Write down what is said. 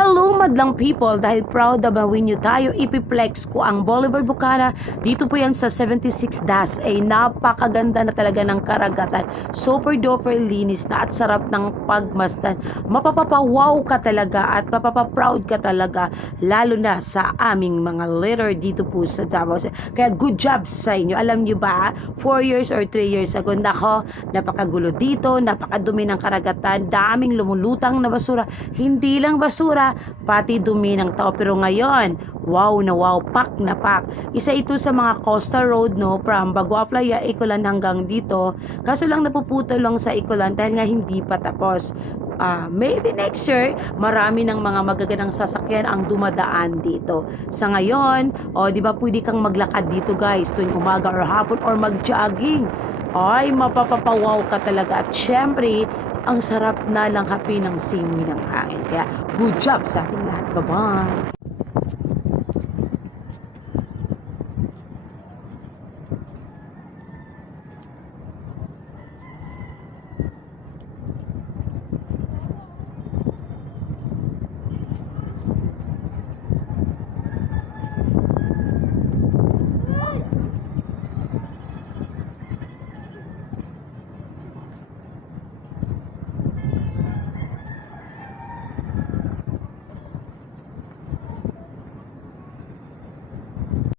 Hello madlang people, dahil proud na bawin nyo tayo, ipiplex ko ang Boulevard Bukana. Dito po yan sa 76 Das, ay napakaganda na talaga ng karagatan. Super duper linis na at sarap ng pagmasdan. Mapapapawaw ka talaga at mapapaproud ka talaga, lalo na sa aming mga leader dito po sa Davao. Kaya good job sa inyo. Alam nyo ba, 4 years or 3 years ago, nako, napakagulo dito, napakadumi ng karagatan, daming lumulutang na basura. Hindi lang basura, pati dumi ng tao. Pero ngayon, wow na wow, pak na pak. Isa ito sa mga coastal road, no, from Bagua Playa, Icolan hanggang dito. Kaso lang napuputol lang sa Icolan dahil nga hindi pa tapos. Maybe next year, marami ng mga magagandang sasakyan ang dumadaan dito. Sa ngayon, di ba pwede kang maglakad dito guys, tuwing umaga or hapon or mag-jogging. Ay, mapapapawaw ka talaga. At syempre, ang sarap na lang hapi ng simoy ng hangin. Kaya, good job sa ating lahat. Bye-bye!